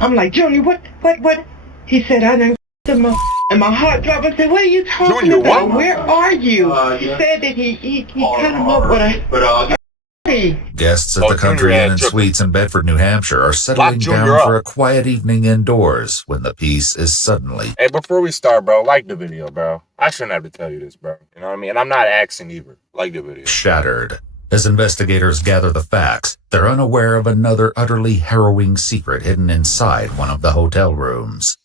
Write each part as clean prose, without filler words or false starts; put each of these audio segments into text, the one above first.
I'm like, Junior, what? He said, I done him, and my heart dropped. I said, what are you talking Junior, about? what? Where are you? He said that he cut him up with a... Guests at the Country Inn and Suites in Bedford, New Hampshire are settling down for a quiet evening indoors when the peace is suddenly... Hey, before we start, bro, like the video, bro. I shouldn't have to tell you this, bro. You know what I mean? And I'm not asking either. Like the video. Shattered. As investigators gather the facts, they're unaware of another utterly harrowing secret hidden inside one of the hotel rooms.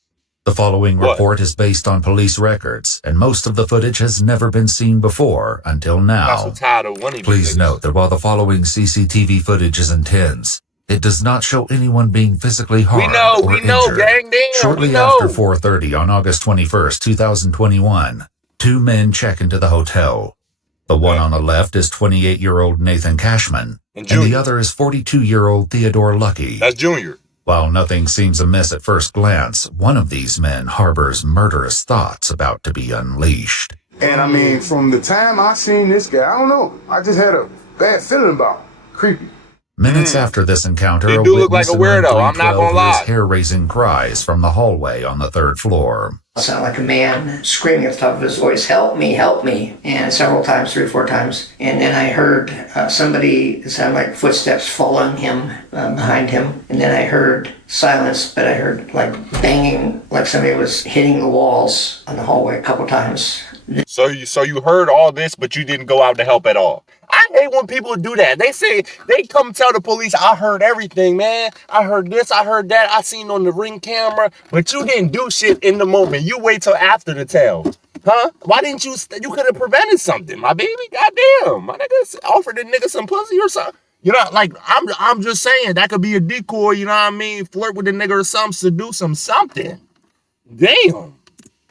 The following report is based on police records, and most of the footage has never been seen before until now. Please note that while the following CCTV footage is intense, it does not show anyone being physically harmed or injured. Gang, damn, Shortly after 4:30 on August 21st, 2021, two men check into the hotel. The one on the left is 28-year-old Nathan Cashman, and the other is 42-year-old Theodore Lucky. That's Junior. While nothing seems amiss at first glance, one of these men harbors murderous thoughts about to be unleashed. And I mean, from the time I seen this guy, I don't know, I just had a bad feeling about him. Creepy. Minutes after this encounter, He a do look like witness a weirdo, I'm not gonna lie. hears hair-raising cries from the hallway on the third floor. It sounded like a man screaming at the top of his voice, help me, and several times, 3 or 4 times. And then I heard somebody, it sounded like footsteps following him, behind him. And then I heard silence, but I heard like banging, like somebody was hitting the walls on the hallway a couple times. So you heard all this, but you didn't go out to help at all. I hate when people do that. They say, they come tell the police, I heard everything, man. I heard this, I heard that. I seen on the Ring camera. But you didn't do shit in the moment. You wait till after the tell. Huh? Why didn't you could have prevented something, my baby? Goddamn. My nigga offered the nigga some pussy or something. You know, like, I'm just saying, that could be a decoy, you know what I mean? Flirt with the nigga or something, seduce him, something. Damn.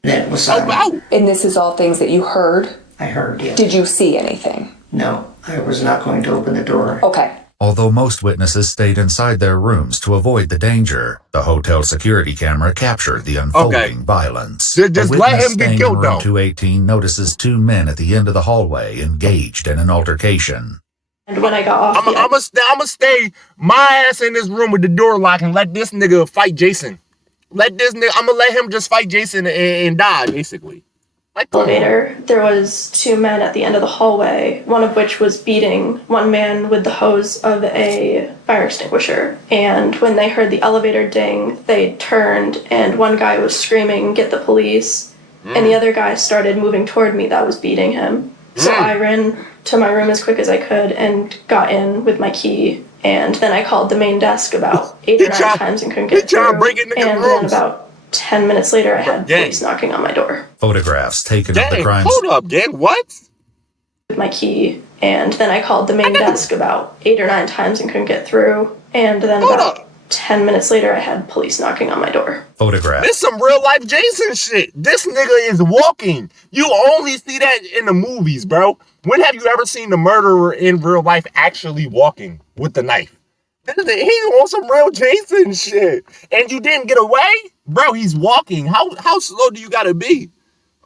That was silent. And this is all things that you heard? I heard, yeah. Did you see anything? No, I was not going to open the door. Okay. Although most witnesses stayed inside their rooms to avoid the danger, the hotel security camera captured the unfolding violence. Just let him get killed, room though. 218 notices two men at the end of the hallway engaged in an altercation. And when I got off, I'ma stay my ass in this room with the door locked and let this nigga fight Jason. I'ma let him just fight Jason and die, basically. Like, elevator, there was 2 men at the end of the hallway, one of which was beating one man with the hose of a fire extinguisher. And when they heard the elevator ding, they turned and one guy was screaming, "Get the police." And the other guy started moving toward me that was beating him. So I ran to my room as quick as I could and got in with my key. And then I called the main desk about 8 or 9 times and couldn't get through. And then about 10 minutes later, I had police knocking on my door. Photographs taken of the crime. Hold up, gang, what? With my key, and then I called the main desk about 8 or 9 times and couldn't get through. And then about 10 minutes later, I had police knocking on my door. Photographs. This some real life Jason shit. This nigga is walking. You only see that in the movies, bro. When have you ever seen the murderer in real life actually walking with the knife? He on some real Jason shit. And you didn't get away? Bro, he's walking. How slow do you gotta be?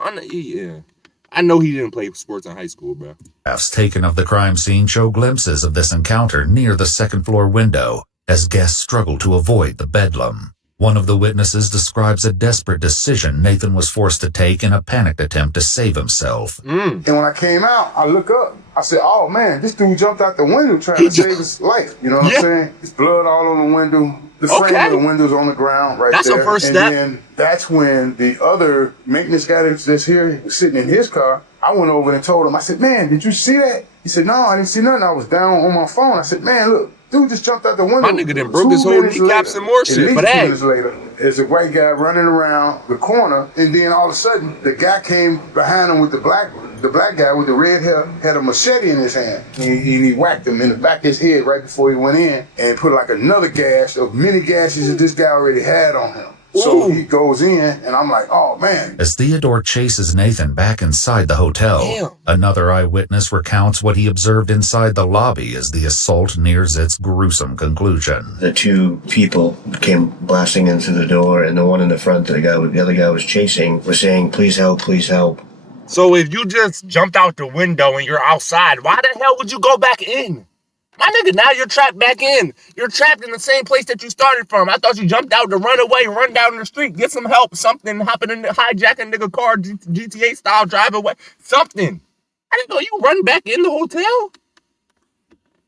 I know he didn't play sports in high school, bro. Photographs taken of the crime scene show glimpses of this encounter near the second floor window as guests struggle to avoid the bedlam. One of the witnesses describes a desperate decision Nathan was forced to take in a panicked attempt to save himself. And when I came out, I look up. I said, oh man, this dude jumped out the window trying to save his life. You know what I'm saying? There's blood all on the window. The frame of the window's on the ground right there. That's the first step. And then that's when the other maintenance guy that's here was sitting in his car. I went over and told him, I said, man, did you see that? He said, no, I didn't see nothing. I was down on my phone. I said, man, look. Dude just jumped out the window. My nigga done broke his whole kneecaps and more shit. But hey, 2 minutes later, there's a white guy running around the corner, and then all of a sudden, the guy came behind him with the black guy with the red hair had a machete in his hand. And he whacked him in the back of his head right before he went in, and put like another gash of many gashes that this guy already had on him. So he goes in, and I'm like, oh, man. As Theodore chases Nathan back inside the hotel, another eyewitness recounts what he observed inside the lobby as the assault nears its gruesome conclusion. The 2 people came blasting into the door, and the one in the front, the other guy was chasing, was saying, please help, please help. So if you just jumped out the window and you're outside, why the hell would you go back in? My nigga, now you're trapped back in. You're trapped in the same place that you started from. I thought you jumped out to run away, run down the street, get some help, something, hopping in, hijacking nigga car, GTA style, drive away, something. I didn't know you run back in the hotel.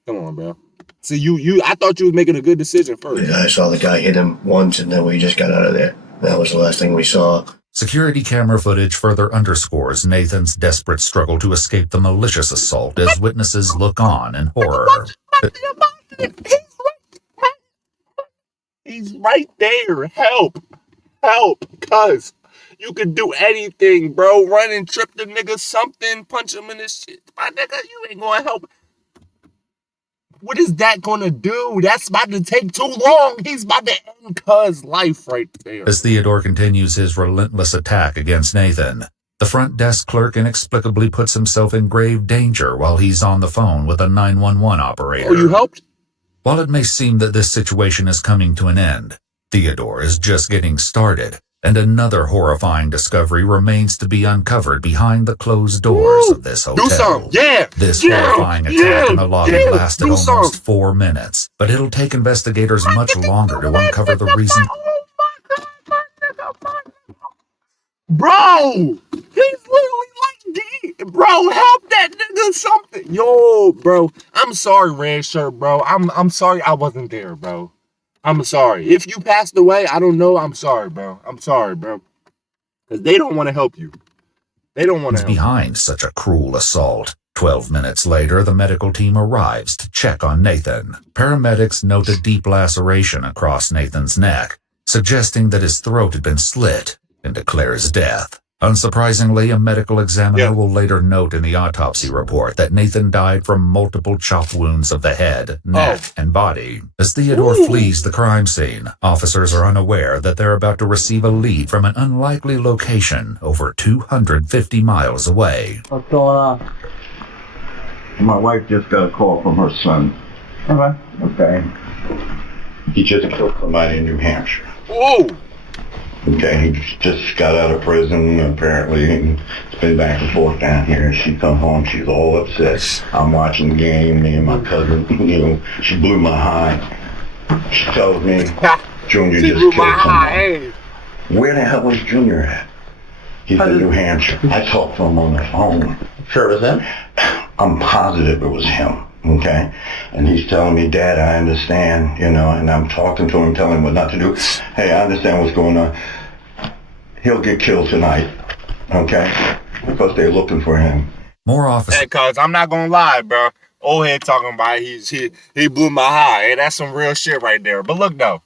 Come on, bro. See, I thought you was making a good decision first. I saw the guy hit him once, and then we just got out of there. That was the last thing we saw. Security camera footage further underscores Nathan's desperate struggle to escape the malicious assault as witnesses look on in horror. He's right there. Help. Cuz you could do anything, bro. Run and trip the nigga something, punch him in his shit. My nigga, you ain't gonna help. What is that gonna do? That's about to take too long. He's about to end cuz life right there. As Theodore continues his relentless attack against Nathan, the front desk clerk inexplicably puts himself in grave danger while he's on the phone with a 911 operator. Oh, you helped? While it may seem that this situation is coming to an end, Theodore is just getting started, and another horrifying discovery remains to be uncovered behind the closed doors of this hotel. Do something, yeah! This horrifying attack in the lobby lasted almost 4 minutes, but it'll take investigators much longer to uncover the reason. Bro! He's literally like D. Bro, help that nigga something. Yo, bro. I'm sorry, Red Shirt, bro. I'm sorry I wasn't there, bro. I'm sorry. If you passed away, I don't know. I'm sorry, bro. I'm sorry, bro. Because they don't want to help you. They don't want to help you. Behind such a cruel assault. 12 minutes later, the medical team arrives to check on Nathan. Paramedics note a deep laceration across Nathan's neck, suggesting that his throat had been slit, and declare his death. Unsurprisingly, a medical examiner will later note in the autopsy report that Nathan died from multiple chop wounds of the head, neck, and body. As Theodore flees the crime scene, officers are unaware that they're about to receive a lead from an unlikely location over 250 miles away. What's going on? My wife just got a call from her son. Okay. He just killed somebody in New Hampshire. Whoa! Okay, he just got out of prison, apparently, and it's been back and forth down here. She come home, she's all upset. I'm watching the game, me and my cousin, she blew my high. She tells me, Junior just killed somebody. Where the hell was Junior at? He's in New Hampshire. I talked to him on the phone. Sure it was him? I'm positive it was him. Okay, and he's telling me, Dad, I understand, and I'm talking to him, telling him what not to do. Hey, I understand what's going on. He'll get killed tonight, okay? Because they're looking for him. More officers. Hey, cuz, I'm not gonna lie, bro. Old head talking about he blew my high. Hey, that's some real shit right there. But look, though,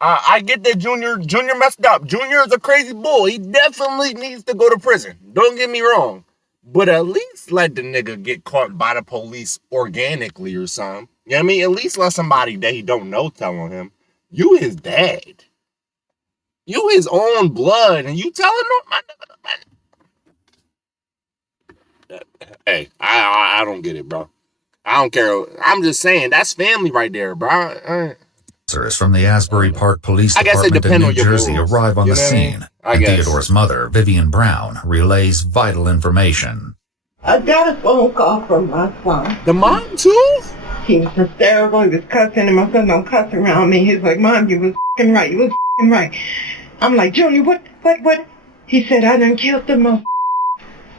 I get that Junior messed up. Junior is a crazy bull. He definitely needs to go to prison. Don't get me wrong. But at least let the nigga get caught by the police organically or something. You know what I mean? At least let somebody that he don't know tell on him. You his dad. You his own blood. And you telling him, my nigga. Hey, I don't get it, bro. I don't care. I'm just saying, that's family right there, bro. Officers from the Asbury Park Police Department in New Jersey arrive on the scene, and Theodore's mother, Vivian Brown, relays vital information. I got a phone call from my son. The mom, too? He was hysterical. He was cussing, and my son don't cuss around me. He's like, Mom, you was f***ing right. You was f***ing right. I'm like, Junior, what? He said, I done killed the motherfucker.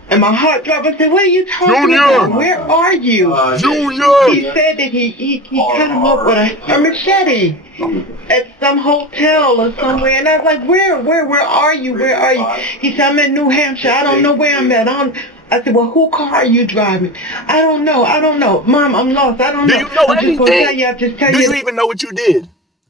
And my heart dropped. I said, what are you talking about? Where are you? Junior! He said that he cut him up with a machete at some hotel or somewhere. And I was like, where are you? Where are you? He said, I'm in New Hampshire. I don't know where I'm at. I said, well, whose car are you driving? I don't know. Mom, I'm lost. I don't know. Do you know anything? Do you even know what you did?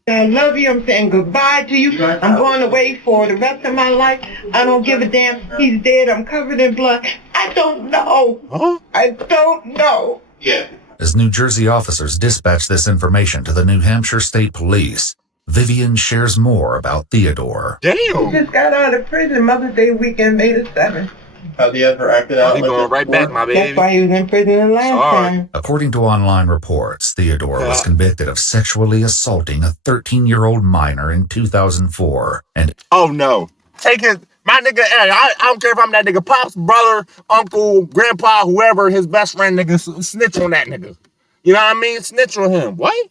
I love you. I'm saying goodbye to you. I'm going away for the rest of my life. I don't give a damn. He's dead. I'm covered in blood. I don't know. Huh? I don't know. Yeah. As New Jersey officers dispatch this information to the New Hampshire State Police, Vivian shares more about Theodore. Damn. He just got out of prison Mother's Day weekend, May the 7th. Have you ever acted out? He going right back, my baby. That's why he was in prison the last time. According to online reports, Theodore was convicted of sexually assaulting a 13-year-old minor in 2004. And oh no, take his my nigga. Hey, I don't care if I'm that nigga pops, brother, uncle, grandpa, whoever, his best friend, nigga, snitch on that nigga. You know what I mean? Snitch on him. What?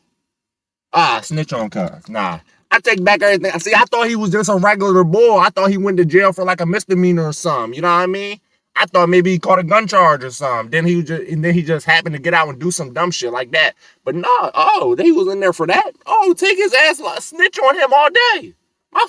Snitch on cuz. Nah. I take back everything. See, I thought he was just a regular boy. I thought he went to jail for like a misdemeanor or something. You know what I mean? I thought maybe he caught a gun charge or something. Then he just happened to get out and do some dumb shit like that. But no, he was in there for that. Oh, take his ass, snitch on him all day. My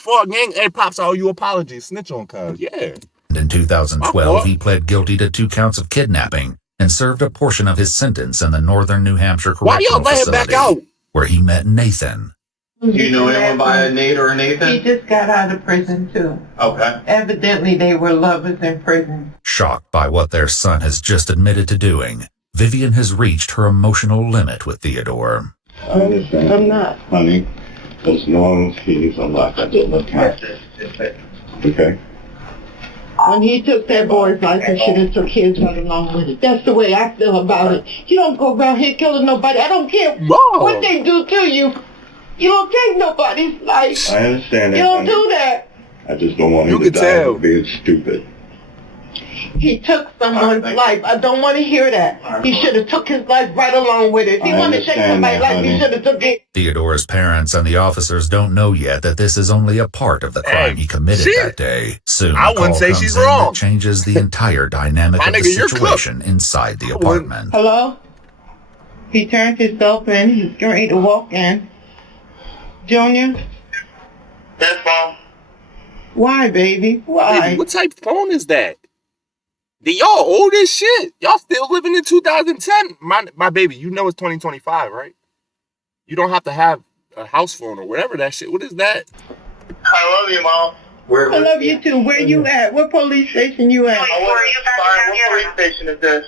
fault, gang. Hey, Pops, I owe you apologies. Snitch on cuz, yeah. In 2012, he pled guilty to 2 counts of kidnapping and served a portion of his sentence in the Northern New Hampshire Correctional Why y'all let him back Facility, out? where he met Nathan. Do you know anyone by a Nate or a Nathan? He just got out of prison too. Okay. Evidently they were lovers in prison. Shocked by what their son has just admitted to doing, Vivian has reached her emotional limit with Theodore. I understand. I'm not. Honey, as long as he's alive, I will look after. Okay? When he took that boy's life, he should have took his right along with it. That's the way I feel about it. You don't go around here killing nobody. I don't care what they do to you. You don't take nobody's life. I understand that. You don't honey. do that. I just don't want him You to can die tell. for being stupid. He took someone's life. I don't want to hear that. He should have took his life right along with it. If he I wanted to take understand somebody's that, life, he honey. should have took it. Theodore's parents and the officers don't know yet that this is only a part of the crime he committed that day. Soon, I a wouldn't call say comes she's in wrong. that changes the entire dynamic My of the nigga, you're situation inside the apartment. Hello? He turned himself in. He's getting ready to walk in. Junior? Yes, Mom. Why, baby? Why? Baby, what type of phone is that? Y'all old as shit. Y'all still living in 2010. My baby, you know it's 2025, right? You don't have to have a house phone or whatever that shit. What is that? I love you, Mom. I love you too. Where you at? What police station you at? What police station is this?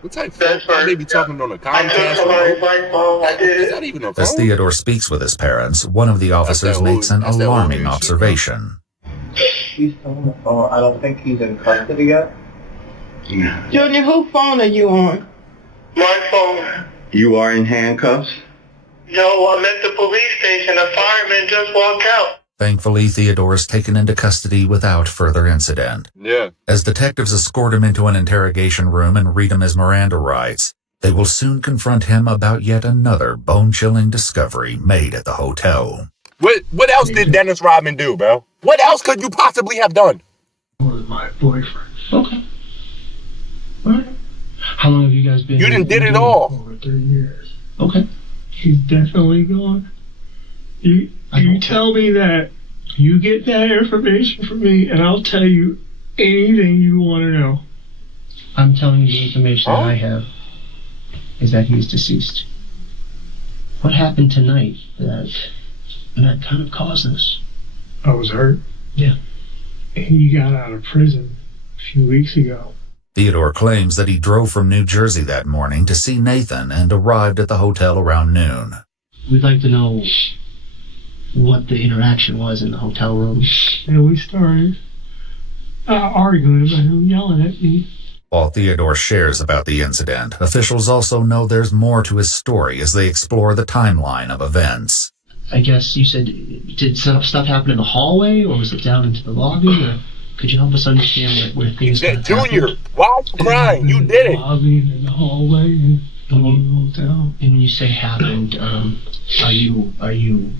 What type of phone? My baby talking on a I took Comcast somebody's phone? life, Mom. I did Is it. that even a As phone? Theodore speaks with his parents, one of the officers that makes old- an that's that alarming old shit, observation. He's on the phone. I don't think he's in custody yet. Junior, whose phone are you on? My phone. You are in handcuffs? No, I'm at the police station. A fireman just walked out. Thankfully, Theodore is taken into custody without further incident. Yeah. As detectives escort him into an interrogation room and read him his Miranda rights, they will soon confront him about yet another bone-chilling discovery made at the hotel. What else did Dennis Rodman do, bro? What else could you possibly have done? Was my boyfriend. Okay. Alright. How long have you guys been? You done did it all. Over 3 years. Okay. He's definitely gone. You tell me that. You get that information from me, and I'll tell you anything you want to know. I'm telling you the information I have is that he's deceased. What happened tonight that kind of caused this? I was hurt. Yeah. He got out of prison a few weeks ago. Theodore claims that he drove from New Jersey that morning to see Nathan and arrived at the hotel around noon. We'd like to know what the interaction was in the hotel room. And we started arguing about him yelling at me. While Theodore shares about the incident, officials also know there's more to his story as they explore the timeline of events. I guess you said, did stuff happen in the hallway, or was it down into the lobby? Or could you help us understand where things got Junior, why are you crying? You did it. Lobby, in the hallway, and in the hotel. And when you say happened, are you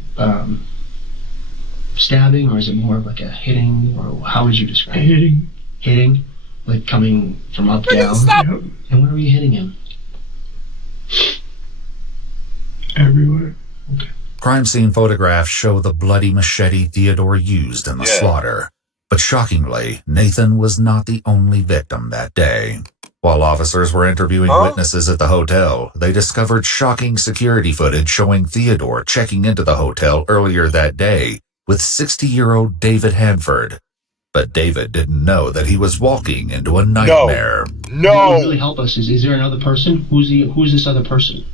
stabbing, or is it more of like a hitting, or how would you describe it? Hitting. Hitting? Like coming from up, down? Stop. And where were you hitting him? Everywhere. Okay. Crime scene photographs show the bloody machete Theodore used in the slaughter. But shockingly, Nathan was not the only victim that day. While officers were interviewing witnesses at the hotel, they discovered shocking security footage showing Theodore checking into the hotel earlier that day with 60-year-old David Hanford. But David didn't know that he was walking into a nightmare. No. What would really help us is there another person? Who's this other person?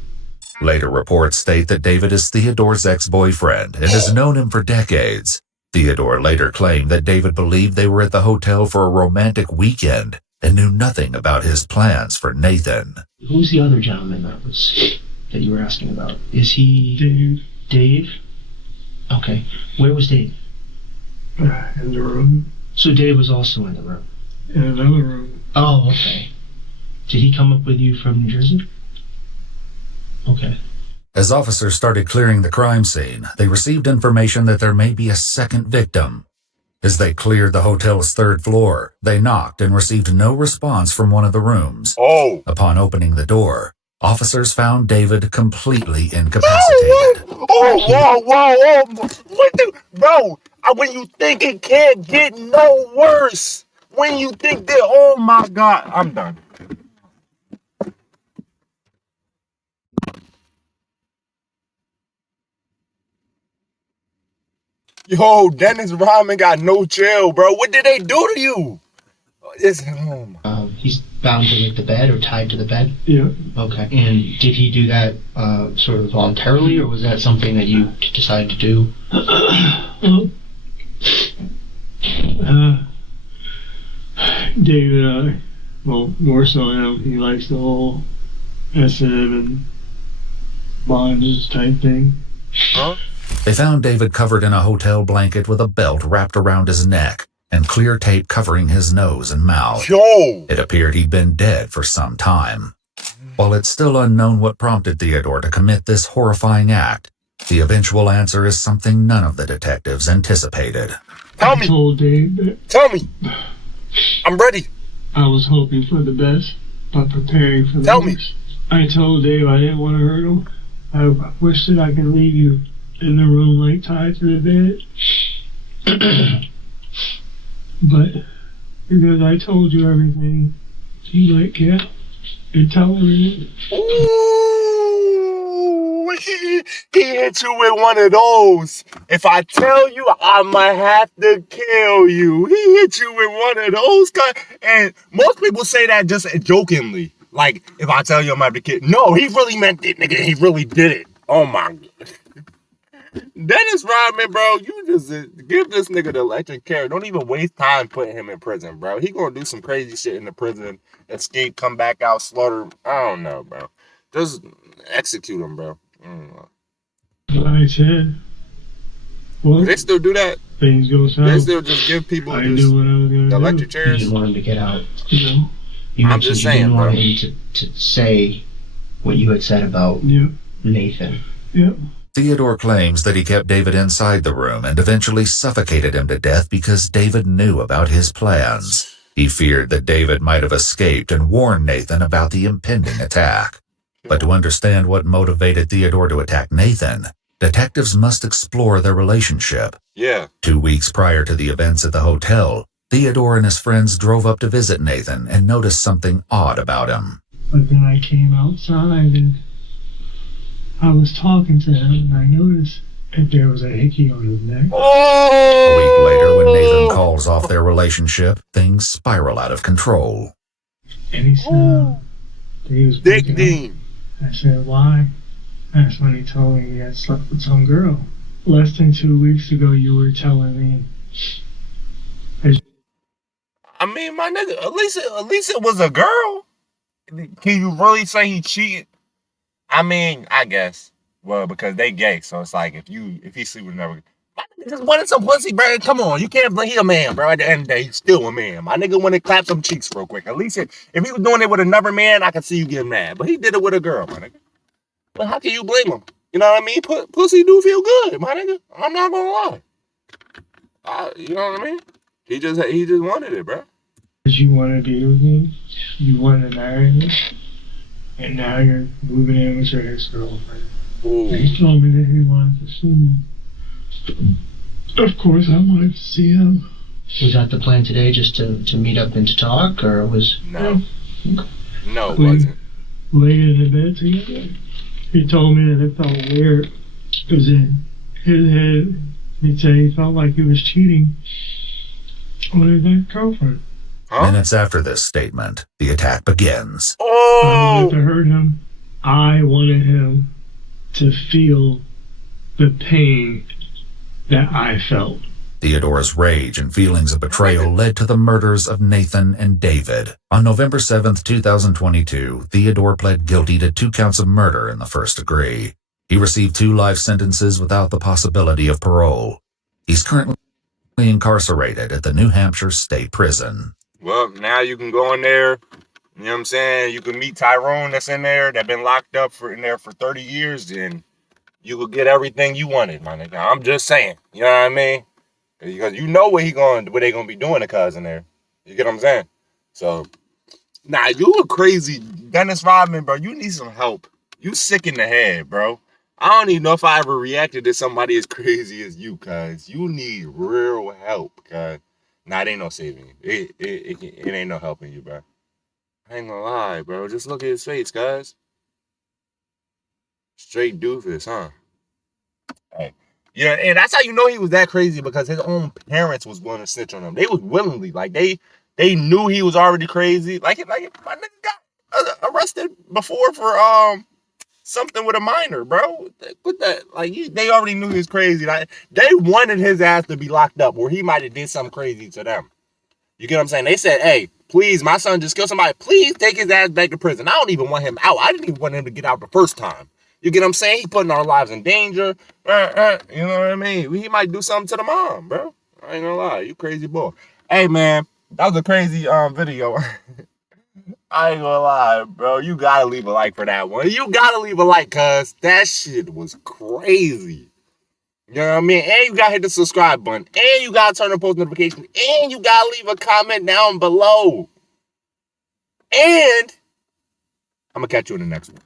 Later reports state that David is Theodore's ex-boyfriend and has known him for decades. Theodore later claimed that David believed they were at the hotel for a romantic weekend and knew nothing about his plans for Nathan. Who's the other gentleman that you were asking about? Is he Dave? Dave? Okay. Where was Dave? In the room. So Dave was also in the room? In another room. Oh, okay. Did he come up with you from New Jersey? Okay. As officers started clearing the crime scene, they received information that there may be a second victim. As they cleared the hotel's third floor, they knocked and received no response from one of the rooms. Oh. Upon opening the door, officers found David completely incapacitated. Whoa. What the, bro, when you think it can't get no worse. When you think that, oh my God, I'm done. Yo, Dennis Rodman got no jail, bro. What did they do to you? It's he's bound to the bed or tied to the bed? Yeah. Okay. And did he do that sort of voluntarily, or was that something that you decided to do? David, well, more so him, he likes the whole SM and bondage type thing. Huh? They found David covered in a hotel blanket with a belt wrapped around his neck and clear tape covering his nose and mouth. Yo! It appeared he'd been dead for some time. While it's still unknown what prompted Theodore to commit this horrifying act, the eventual answer is something none of the detectives anticipated. Tell me. I told Dave that Tell me. I'm ready. I was hoping for the best, but preparing for the Tell me. worst. I told Dave I didn't want to hurt him. I wish that I could leave you in the room like tied to the bed. But because I told you everything, you like, yeah, you're telling Ooh, he hit you with one of those. If I tell you, I might have to kill you. He hit you with one of those. And most people say that just jokingly. Like, if I tell you I'm about to kill. No, he really meant it, nigga. He really did it. Oh my God. Dennis Rodman, bro, you just give this nigga the electric chair. Don't even waste time putting him in prison, bro. He gonna do some crazy shit in the prison, escape, come back out, slaughter. I don't know, bro. Just execute him, bro. what I said. Well, They still do that. things go south. They still just give people I just knew what I was going the to electric do. You chairs. didn't want him to get out. You know? You I'm mentioned just you saying, didn't want bro. him to say what you had said about Yep. Nathan. Yep. Theodore claims that he kept David inside the room and eventually suffocated him to death because David knew about his plans. He feared that David might have escaped and warned Nathan about the impending attack. But to understand what motivated Theodore to attack Nathan, detectives must explore their relationship. Yeah. 2 weeks prior to the events at the hotel, Theodore and his friends drove up to visit Nathan and noticed something odd about him. But then I came outside and I was talking to him and I noticed that there was a hickey on his neck. A week later, when Nathan calls off their relationship, things spiral out of control. And he said, he was Dick breaking up. Dean. I said, why? That's when he told me he had slept with some girl. Less than 2 weeks ago, you were telling me. I mean, my nigga, at least it was a girl. Can you really say he cheated? I mean, I guess. Well, because they gay, so it's like if he sleep with another, my nigga just wanted some pussy, bro. Come on, you can't blame he a man, bro. At the end of the day, he's still a man. My nigga wanted to clap some cheeks real quick. At least if he was doing it with another man, I could see you getting mad. But he did it with a girl, my nigga. But how can you blame him? You know what I mean? Pussy do feel good, my nigga. I'm not gonna lie. You know what I mean? He just wanted it, bro. You want to be with me, you want to marry me, and now you're moving in with your ex-girlfriend. He told me that he wanted to see me. Of course, I wanted to see him. Was that the plan today, just to meet up and to talk, or was... No. No, it We wasn't. laid in the bed together. He told me that it felt weird, because in his head, he'd say he felt like he was cheating on his ex-girlfriend. Minutes after this statement, the attack begins. I wanted to hurt him. I wanted him to feel the pain that I felt. Theodore's rage and feelings of betrayal led to the murders of Nathan and David. On November 7th, 2022, Theodore pled guilty to 2 counts of murder in the first degree. He received 2 life sentences without the possibility of parole. He's currently incarcerated at the New Hampshire State Prison. Well, now you can go in there You know what I'm saying? You can meet Tyrone that's in there, that been locked up in there for 30 years, and you will get everything you wanted, my nigga. I'm just saying. You know what I mean? Because you know what they gonna be doing to cousin there. You get what I'm saying? So, nah, you a crazy Dennis Rodman, bro. You need some help. You sick in the head, bro. I don't even know if I ever reacted to somebody as crazy as you, cuz. You need real help, cuz. Nah, it ain't no saving you. It ain't no helping you, bro. I ain't gonna lie, bro. Just look at his face, cuz. Straight doofus, huh? Hey. Yeah, and that's how you know he was that crazy, because his own parents was going to snitch on him. They was willingly, like they knew he was already crazy. Like my nigga got arrested before for something with a minor, bro. With that, like they already knew he was crazy. Like they wanted his ass to be locked up, or he might have did something crazy to them. You get what I'm saying? They said, "Hey, please, my son just killed somebody. Please take his ass back to prison." I don't even want him out. I didn't even want him to get out the first time. You get what I'm saying? He putting our lives in danger. You know what I mean? He might do something to the mom, bro. I ain't gonna lie. You crazy boy. Hey, man, that was a crazy video. I ain't gonna lie, bro. You gotta leave a like for that one. You gotta leave a like, cuz that shit was crazy. You know what I mean? And you gotta hit the subscribe button. And you gotta turn on post notifications. And you gotta leave a comment down below. And I'm gonna catch you in the next one.